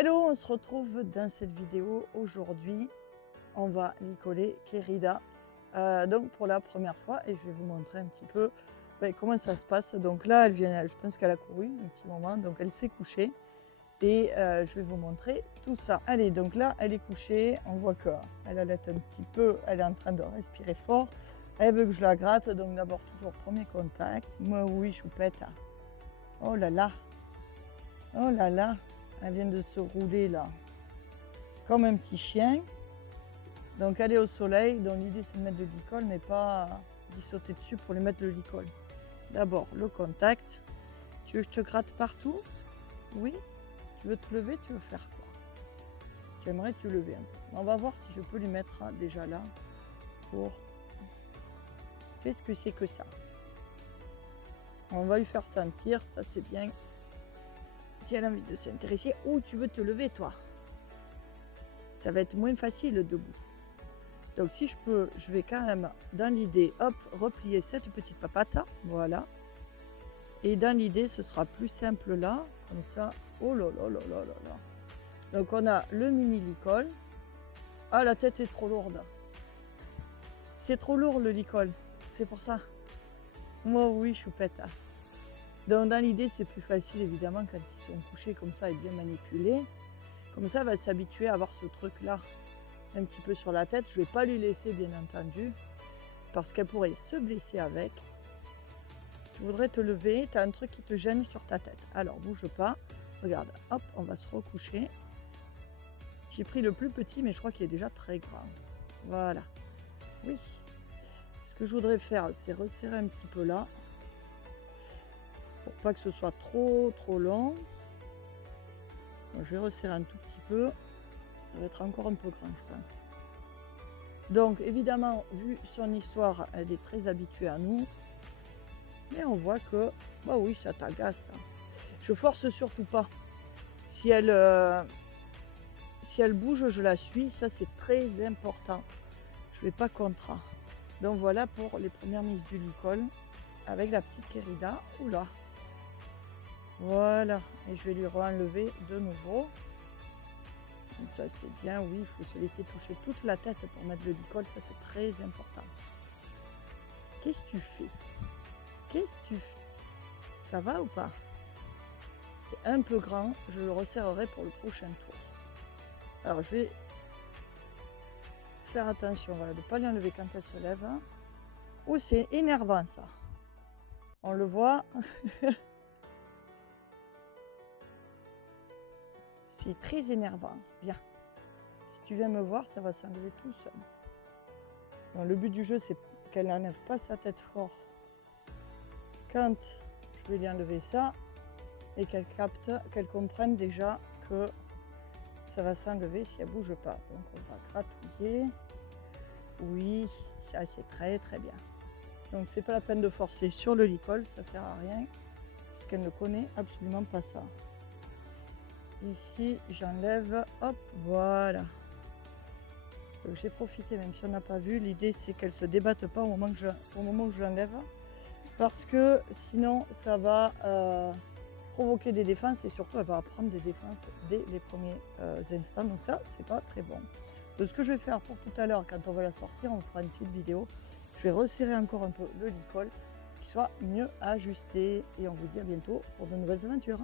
Hello, on se retrouve dans cette vidéo. Aujourd'hui, on va licoler Kérida donc pour la première fois et je vais vous montrer un petit peu comment ça se passe. Donc là, elle vient, je pense qu'elle a couru un petit moment, donc elle s'est couchée et je vais vous montrer tout ça. Allez, donc là, elle est couchée, on voit qu'elle allait un petit peu, elle est en train de respirer fort. Elle veut que je la gratte, donc d'abord toujours premier contact. Moi oui, choupette. Oh là là, oh là là. Elle vient de se rouler là, comme un petit chien. Donc elle est au soleil, donc l'idée c'est de mettre de l'icol, mais pas d'y sauter dessus pour lui mettre le licol. D'abord le contact. Tu veux que je te gratte partout? Oui? Tu veux te lever? Tu veux faire quoi? Tu aimerais te lever un peu. On va voir si je peux lui mettre déjà là pour... Qu'est-ce que c'est que ça? On va lui faire sentir, ça c'est bien. Si elle a envie de s'intéresser, où tu veux te lever toi? Ça va être moins facile debout. Donc si je peux, je vais quand même, dans l'idée, hop, replier cette petite papate, voilà. Et dans l'idée, ce sera plus simple là, comme ça. Oh là là là là là là. Donc on a le mini licol. Ah, la tête est trop lourde. C'est trop lourd le licol, c'est pour ça. Moi oui, choupette. Donc dans l'idée, c'est plus facile évidemment quand ils sont couchés comme ça et bien manipulés. Comme ça, elle va s'habituer à avoir ce truc-là un petit peu sur la tête. Je ne vais pas lui laisser, bien entendu, parce qu'elle pourrait se blesser avec. Tu voudrais te lever, tu as un truc qui te gêne sur ta tête. Alors, bouge pas. Regarde, hop, on va se recoucher. J'ai pris le plus petit, mais je crois qu'il est déjà très grand. Voilà. Oui. Ce que je voudrais faire, c'est resserrer un petit peu là, pour pas que ce soit trop long. Donc, je vais resserrer un tout petit peu. Ça va être encore un peu grand, je pense. Donc, évidemment, vu son histoire, elle est très habituée à nous. Mais on voit que, bah oui, ça t'agace. Je force surtout pas. Si elle bouge, je la suis. Ça, c'est très important. Je vais pas contre. Donc, voilà pour les premières mises du licol avec la petite Kérida. Oula. Voilà. Et je vais lui re-enlever de nouveau. Donc ça c'est bien, oui, il faut se laisser toucher toute la tête pour mettre le licol, ça c'est très important. Qu'est-ce que tu fais? Qu'est-ce que tu fais? Ça va ou pas? C'est un peu grand, je le resserrerai pour le prochain tour. Alors je vais faire attention, voilà, de ne pas l'enlever quand elle se lève. Oh, c'est énervant ça. On le voit. C'est très énervant. Viens. Si tu viens me voir, ça va s'enlever tout seul. Donc, le but du jeu, c'est qu'elle n'enlève pas sa tête fort quand je vais lui enlever ça et qu'elle capte, qu'elle comprenne déjà que ça va s'enlever si elle ne bouge pas. Donc on va gratouiller. Oui, ça c'est très très bien. Donc c'est pas la peine de forcer sur le licol, ça sert à rien puisqu'elle ne connaît absolument pas ça. Ici j'enlève, hop, voilà. Donc j'ai profité, même si on n'a pas vu, l'idée c'est qu'elle ne se débatte pas au moment où je l'enlève, parce que sinon ça va provoquer des défenses et surtout elle va apprendre des défenses dès les premiers instants, donc ça c'est pas très bon. Donc ce que je vais faire pour tout à l'heure, quand on va la sortir, on fera une petite vidéo, je vais resserrer encore un peu le licol, qu'il soit mieux ajusté et on vous dit à bientôt pour de nouvelles aventures.